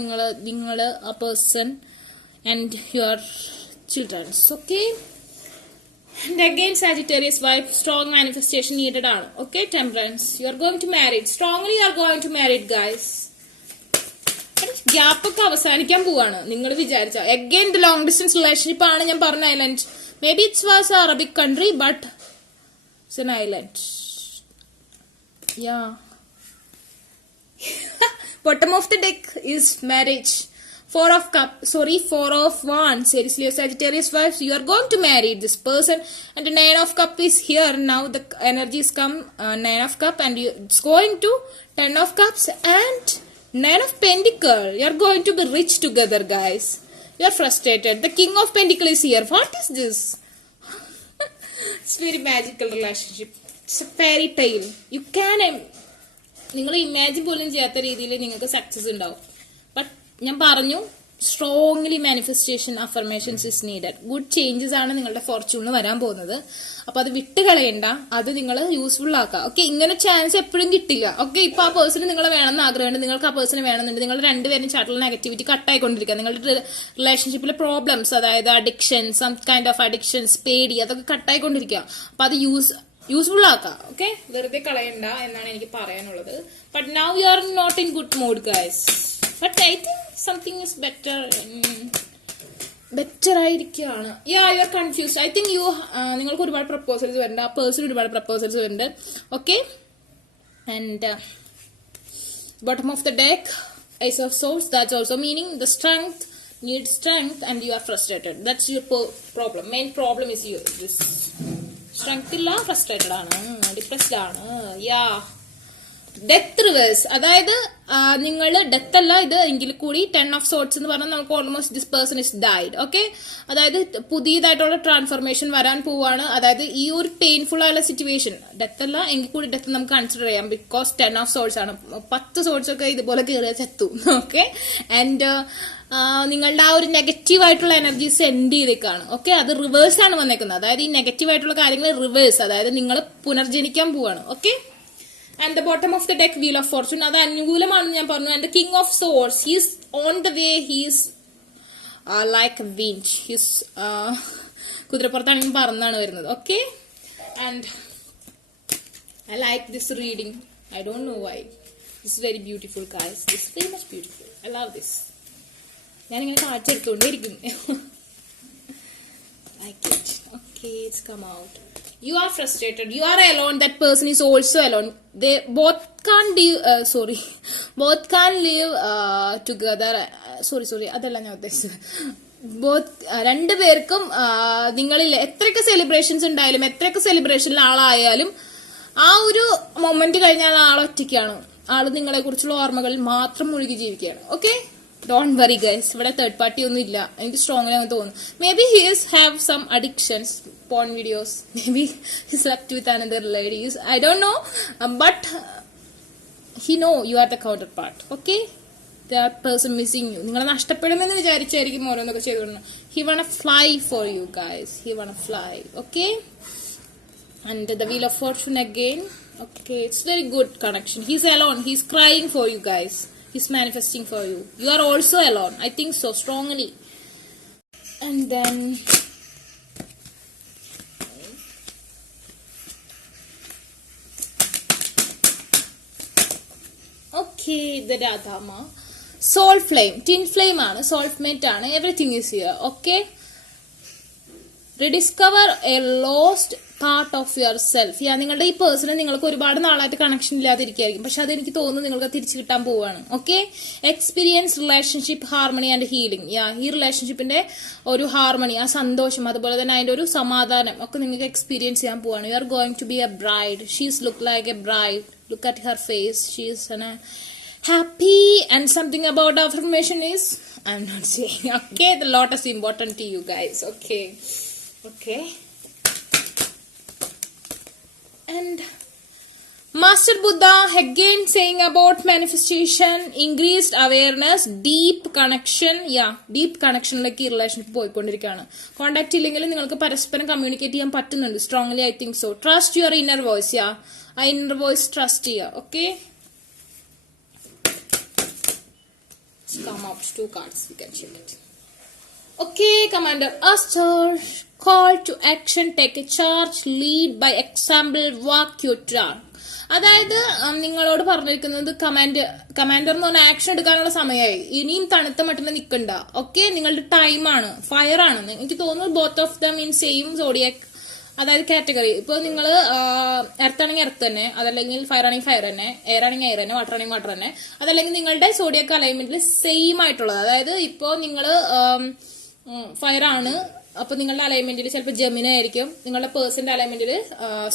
നിങ്ങൾ ആ person and your children's. Okay, and again Sagittarius vibe, strong manifestation needed ആണ്. Okay, Temperance, you are going to marry. Strongly you are going to marry, guys. Gap ഒക്കെ അവസാനിക്കാൻ പോവാണ് നിങ്ങൾ വിചാരിച്ച. Again the long distance relationship ആണ് ഞാൻ പറഞ്ഞ island. May be it's was A Arabic country but it's an island. Yeah, bottom of the deck is marriage. Four of Wands, Aries, Leo, Sagittarius vibes. You are going to marry this person, and the Nine of Cup is here now. The energies come, Nine of Cup, and it's going to Ten of Cups and Nine of Pentacle. You are going to be rich together, guys. You are frustrated. The King of Pentacle is here. What is this? It's very magical relationship. It's a fairy tale. You can നിങ്ങൾ imagine പോലും ചെയ്യാത്ത രീതിയിൽ നിങ്ങൾക്ക് success ഉണ്ടാവും. But ഞാൻ പറഞ്ഞു, strongly manifestation affirmations is needed. Good changes ആണ് നിങ്ങളുടെ ഫോർച്യൂണിൽ വരാൻ പോകുന്നത്. അപ്പൊ അത് വിട്ട് കളയണ്ട, അത് നിങ്ങൾ യൂസ്ഫുൾ ആക്കുക. ഓക്കെ, ഇങ്ങനെ ചാൻസ് എപ്പോഴും കിട്ടില്ല. ഓക്കെ, ഇപ്പൊ ആ പേഴ്സണ് നിങ്ങളെ വേണമെന്ന് ആഗ്രഹമുണ്ട്, നിങ്ങൾക്ക് ആ പേഴ്സണ് വേണമെന്നുണ്ട്, നിങ്ങൾ രണ്ടുപേരും ചാർട്ടിൽ നെഗറ്റിവിറ്റി കട്ടായിക്കൊണ്ടിരിക്കുക. നിങ്ങളുടെ റിലേഷൻഷിപ്പിലെ പ്രോബ്ലംസ്, അതായത് addiction, some kind of addictions, പേടി, അതൊക്കെ കട്ടായിക്കൊണ്ടിരിക്കുക. അപ്പൊ അത് യൂസ്ഫുൾ ആക്കുക. ഓക്കെ, വെറുതെ കളയണ്ട എന്നാണ് എനിക്ക് പറയാനുള്ളത്. But now you are not in good mood, guys. But I think something is better ആയിരിക്കുകയാണ്. Yeah, you are confused. I think നിങ്ങൾക്ക് ഒരുപാട് പ്രപ്പോസൽസ് വരുന്നുണ്ട്, ആ പേഴ്സൺ ഒരുപാട് പ്രപ്പോസൽസ് വരുന്നുണ്ട്. Okay, and bottom of the deck Ace of Swords. That's also meaning the strength, need strength, and you are frustrated. That's your problem. Main problem is this. Strength illa, frustrated ആണ്, depressed ആണ്. യാ, death reverse, അതായത് നിങ്ങൾ death അല്ല ഇത് എങ്കിൽ കൂടി 10 of Swords എന്ന് പറഞ്ഞാൽ നമുക്ക് almost this person is died. Okay, അതായത് പുതിയതായിട്ടുള്ള ട്രാൻസ്ഫോർമേഷൻ വരാൻ പോവാണ്. അതായത് ഈ ഒരു പെയിൻഫുൾ ആയുള്ള സിറ്റുവേഷൻ, ഡെത്ത് അല്ല എങ്കിൽ കൂടി ഡെത്ത് നമുക്ക് കൺസിഡർ ചെയ്യാം. ബിക്കോസ് 10 of Swords ആണ്. 10 Swords ഒക്കെ ഇതുപോലെ കയറിയ ചെത്തു. ഓക്കെ, ആൻഡ് നിങ്ങളുടെ ആ ഒരു നെഗറ്റീവ് ആയിട്ടുള്ള എനർജി സെൻഡ് ചെയ്തേക്കാണ്. ഓക്കെ, അത് റിവേഴ്സ് ആണ് വന്നേക്കുന്നത്. അതായത് ഈ നെഗറ്റീവ് ആയിട്ടുള്ള കാര്യങ്ങൾ റിവേഴ്സ്, അതായത് നിങ്ങൾ പുനർജനിക്കാൻ പോവാണ്. Okay, and the bottom of the deck wheel of fortune, അത് അനുകൂലമാണെന്ന് ഞാൻ പറഞ്ഞു. And the king of swords, he's on the way, he's like a wind, he's കുതിരപ്പുറത്താണെങ്കിൽ പറന്നാണ് വരുന്നത്. Okay, and I like this reading. I don't know why. This is very beautiful, guys. This is very much beautiful. I love this. ഞാനിങ്ങനെ കാഴ്ചെടുത്തോണ്ടേയിരിക്കും. Like it. Okay, it's come out. You are frustrated. You are alone. That person is also alone. They both can't live. Both can't live together. Sorry. അതല്ല ഞാൻ ഉദ്ദേശിച്ചത്. രണ്ടുപേർക്കും നിങ്ങളിൽ എത്രയൊക്കെ celebrations ഉണ്ടായാലും, എത്രയൊക്കെ സെലിബ്രേഷനിൽ ആളായാലും, ആ ഒരു മൊമെന്റ് കഴിഞ്ഞാൽ ആൾ ഒറ്റയ്ക്കാണ്. ആള് നിങ്ങളെ കുറിച്ചുള്ള ഓർമ്മകളിൽ മാത്രം മുഴുകി ജീവിക്കുകയാണ്. Okay, don't worry guys. ഇവിടെ തേർഡ് പാർട്ടി ഒന്നും ഇല്ല. എനിക്ക് സ്ട്രോങ്ലി അങ്ങനെ തോന്നുന്നു. Maybe he's have some addictions, porn videos. Maybe he slept with another ladies. I don't know, but he know you are the counterpart. Okay, that person missing you. നിങ്ങളെ നഷ്ടപ്പെടുമെന്ന് വിചാരിച്ചായിരിക്കും ഓരോന്നൊക്കെ ചെയ്തോണ്ട്. He wanna fly for you guys. He wanna fly. Okay. And the wheel of fortune again. Okay, it's very good connection. He's alone. He's crying for you guys. He's manifesting for you. You are also alone. I think so strongly. And then okay, the Radhama soul flame, twin flame ആണ്, soulmate ആണ്. Everything is here. Okay, rediscover a lost part of your self. നിങ്ങളുടെ ഈ പേഴ്സണെ നിങ്ങൾക്ക് ഒരുപാട് നാളായിട്ട് connection ഇല്ലാതിരിക്കുകയായിരിക്കും, പക്ഷെ അതെനിക്ക് തോന്നുന്നു നിങ്ങൾക്ക് തിരിച്ചു കിട്ടാൻ പോവുകയാണ്. Okay, experience relationship harmony and healing. ഈ റിലേഷൻഷിപ്പിന്റെ ഒരു ഹാർമണി, ആ സന്തോഷം, അതുപോലെ തന്നെ അതിന്റെ ഒരു സമാധാനം ഒക്കെ നിങ്ങൾക്ക് എക്സ്പീരിയൻസ് ചെയ്യാൻ പോവാണ്. You are going to be a bride. She's look like a bride. Look at her face. She's happy. And something about affirmation is, I'm not saying. Okay, the lotus is important to you guys. Okay. And Master Buddha again saying about manifestation, increased awareness, deep connection. Deep connection like relationship പോയിക്കൊണ്ടിരിക്കുകയാണ്. Contact ഇല്ലെങ്കിലും നിങ്ങൾക്ക് പരസ്പരം communicate ചെയ്യാൻ പറ്റുന്നുണ്ട്. Strongly I think so. Trust your inner voice. ആ inner voice trust ചെയ്യുക. Okay, come out 2 cards. We can check it. Okay, Commander Astor, call to action, take a charge, lead by example, walk your talk. അതായത് നിങ്ങളോട് പറഞ്ഞിരിക്കുന്നത് commander എന്ന് പറഞ്ഞാൽ action എടുക്കാനുള്ള സമയമായി. ഇനിയും തണുത്ത മട്ടിൽ നിൽക്കണ്ട. ഓക്കെ, നിങ്ങളുടെ ടൈമാണ്. ഫയർ ആണ്. എനിക്ക് തോന്നുന്നു both of them in same zodiac, അതായത് കാറ്റഗറി. ഇപ്പൊ നിങ്ങൾ എർത്ത് ആണെങ്കിൽ എർത്ത് തന്നെ, അതല്ലെങ്കിൽ ഫയർ ആണെങ്കിൽ ഫയർ തന്നെ, എയർ ആണെങ്കിൽ എയർ തന്നെ, വാട്ടർ ആണെങ്കിൽ വാട്ടർ തന്നെ, അതല്ലെങ്കിൽ നിങ്ങളുടെ സോഡിയാക് അലൈൻമെന്റിൽ സെയിം ആയിട്ടുള്ളത്. അതായത് ഇപ്പോ നിങ്ങൾ ഫയർ ആണ്, അപ്പൊ നിങ്ങളുടെ അലൈൻമെന്റിൽ ചിലപ്പോൾ ജെമിനി ആയിരിക്കും, നിങ്ങളുടെ പേഴ്സന്റെ അലൈൻമെന്റിൽ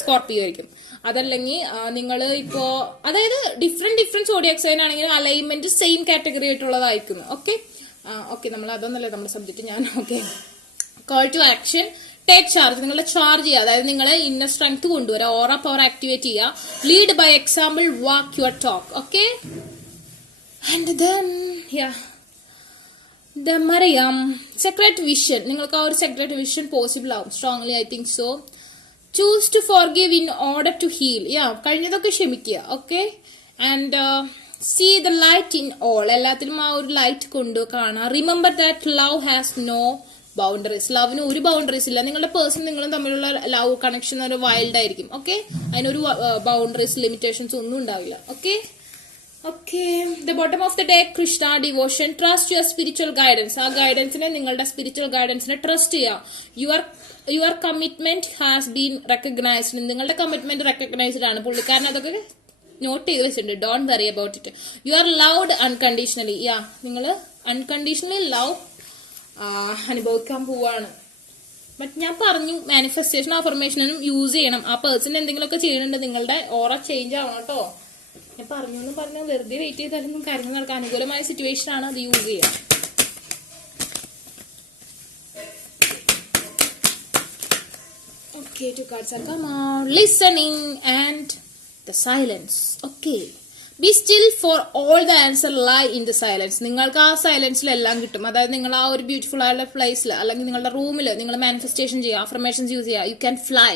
സ്കോർപ്പിയോ ആയിരിക്കും. അതല്ലെങ്കിൽ നിങ്ങൾ ഇപ്പോ, അതായത് ഡിഫറെന്റ് സോഡിയാക് സൈൻ ആണെങ്കിൽ അലൈൻമെന്റ് സെയിം കാറ്റഗറി ആയിട്ടുള്ളതായിരിക്കും. ഓക്കെ, നമ്മൾ അതൊന്നല്ലേ നമ്മുടെ സബ്ജക്ട്. ഞാൻ okay, call to action, take charge. നിങ്ങളുടെ ചാർജ് ചെയ്യുക, അതായത് നിങ്ങളെ ഇന്നർ സ്ട്രെങ്ത് കൊണ്ടുവരിക, ഓറ പവർ ആക്ടിവേറ്റ് ചെയ്യുക. Lead by example, walk your talk. Okay, and then the Mariam secret vision. നിങ്ങൾക്ക് ആ ഒരു സെക്രട്ട് വിഷൻ പോസിബിൾ ആവും. Strongly I think so. Choose to forgive in order to heal. കഴിഞ്ഞതൊക്കെ ക്ഷമിക്കുക. Okay, and see the light in all. എല്ലാത്തിലും ആ ഒരു light കൊണ്ട് കാണാം. Remember that love has no boundaries. ലവിന് ഒരു ബൗണ്ടറീസ് ഇല്ല. നിങ്ങളുടെ പേഴ്സൺ നിങ്ങളും തമ്മിലുള്ള ലവ് കണക്ഷൻ ഒരു വൈൽഡ് ആയിരിക്കും. ഓക്കെ, അതിനൊരു ബൗണ്ടറീസ് ലിമിറ്റേഷൻസ് ഒന്നും ഉണ്ടാവില്ല. Okay, the bottom of the day Krishna devotion. Trust your spiritual guidance. ആ ഗൈഡൻസിനെ, നിങ്ങളുടെ സ്പിരിച്വൽ ഗൈഡൻസിനെ ട്രസ്റ്റ് ചെയ്യുക. Your commitment has been recognised. നിങ്ങളുടെ കമ്മിറ്റ്മെന്റ് റെക്കഗ്നൈസ്ഡ് ആണ്. പുള്ളിക്കാരൻ അതൊക്കെ നോട്ട് ചെയ്ത് വെച്ചിട്ടുണ്ട്. Don't worry about it. You are loved unconditionally. നിങ്ങൾ അൺകണ്ടീഷണലി ലവ് അനുഭവിക്കാൻ പോവാണ്. ബട്ട് ഞാൻ പറഞ്ഞു, മാനിഫെസ്റ്റേഷൻ അഫർമേഷനും യൂസ് ചെയ്യണം. ആ പേഴ്സൺ എന്തെങ്കിലുമൊക്കെ ചെയ്യുന്നുണ്ട്, നിങ്ങളുടെ ഓറ ചേഞ്ച് ആവണം കേട്ടോ. ഞാൻ പറഞ്ഞു വെറുതെ വെയിറ്റ് ചെയ്താലൊന്നും കാര്യങ്ങൾ നടക്കാൻ അനുകൂലമായ സിറ്റുവേഷൻ ആണ്, അത് യൂസ് ചെയ്യാം. Okay, 2 cards are come out. Listening and the silence. Okay, be still for all the answer lie in the silence. നിങ്ങൾക്ക് ആ സൈലൻസിലെല്ലാം കിട്ടും. അതായത് നിങ്ങൾ ആ ഒരു ബ്യൂട്ടിഫുൾ ആയുള്ള പ്ലേസിൽ അല്ലെങ്കിൽ നിങ്ങളുടെ റൂമിൽ നിങ്ങൾ മാനിഫെസ്റ്റേഷൻ ചെയ്യുക, അഫർമേഷൻസ് യൂസ് ചെയ്യുക. You can fly.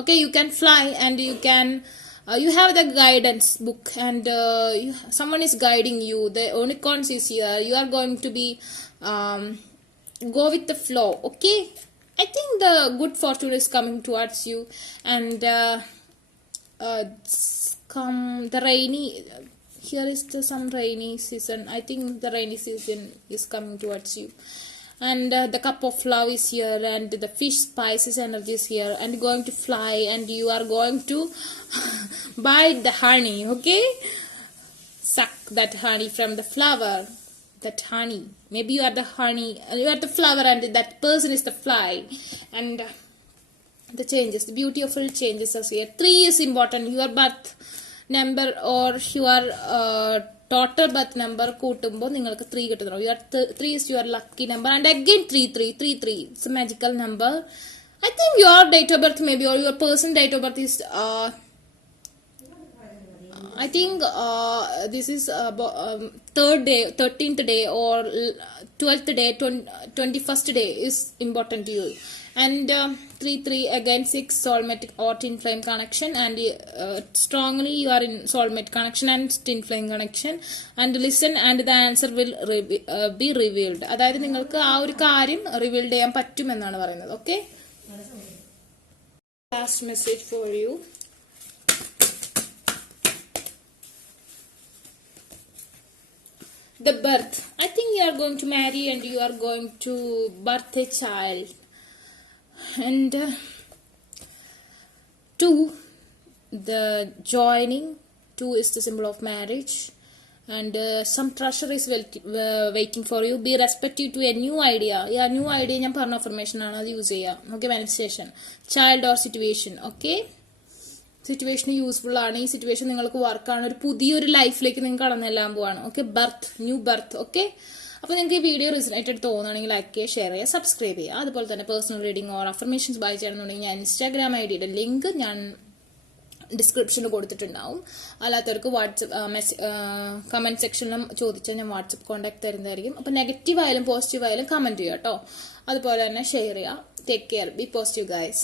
Okay, you can fly and you can you have the guidance book and someone is guiding you. The unicorns is here. You are going to be go with the flow. Okay, I think the good fortune is coming towards you and come the rainy. Here is some rainy season. I think the rainy season is coming towards you. And the cup of love is here and the fish spices energy is here and going to fly and you are going to bite the honey. Okay, suck that honey from the flower. That honey, maybe you are the honey, you are the flower and that person is the fly. And the changes, the beautiful changes are here. 3 is important. Your birth number or your total birth number കൂട്ടുമ്പോൾ നിങ്ങൾക്ക് 3 കിട്ടുന്നു. 3 is your lucky number and again 3 it's a magical number. I think your date of birth maybe or your person date of birth is I think this is 3rd day, 13th day or 12th day, 21st day is important to you. And 3 again 6 soulmate or twin flame connection and strongly you are in soulmate connection and twin flame connection and listen and the answer will be revealed. അതായത് നിങ്ങൾക്ക് ആ ഒരു കാര്യം revealed ചെയ്യാൻ പറ്റുമെന്നാണ് പറയുന്നത്. Okay, last message for you. The birth, I think you are going to marry and you are going to birth a child. And 2, the joining. 2 is the symbol of marriage and some treasure is waiting for you. Be receptive to a new idea. Yeah, new idea ഞാൻ പറഞ്ഞ affirmation ആണ്, അത് use ചെയ്യാം. Okay, manifestation, child or situation. Okay, situation useful ആണ്. ഈ situation നിങ്ങൾക്ക് വർക്കാണ്. ഒരു പുതിയൊരു ലൈഫിലേക്ക് നിങ്ങൾക്ക് കടന്നെല്ലാം പോവാണ്. Okay, birth, new birth. Okay, അപ്പോൾ നിങ്ങൾക്ക് ഈ വീഡിയോ റിസണേറ്റഡ് തോന്നുകയാണെങ്കിൽ ലൈക്ക് ചെയ്യുക, ഷെയർ ചെയ്യുക, സബ്സ്ക്രൈബ് ചെയ്യുക. അതുപോലെ തന്നെ personal reading or affirmations buy ചെയ്യണമെന്നുണ്ടെങ്കിൽ ഞാൻ ഇൻസ്റ്റാഗ്രാം ഐഡിയുടെ ലിങ്ക് ഞാൻ ഡിസ്ക്രിപ്ഷനിൽ കൊടുത്തിട്ടുണ്ടാവും. അല്ലാത്തവർക്ക് വാട്സപ്പ് കമന്റ് സെക്ഷനിലും ചോദിച്ചാൽ ഞാൻ വാട്സപ്പ് കോൺടാക്ട് തരുന്നതായിരിക്കും. അപ്പോൾ നെഗറ്റീവ് ആയാലും പോസിറ്റീവ് ആയാലും കമന്റ് ചെയ്യുക കേട്ടോ. അതുപോലെ തന്നെ ഷെയർ ചെയ്യുക. Take care, be positive guys.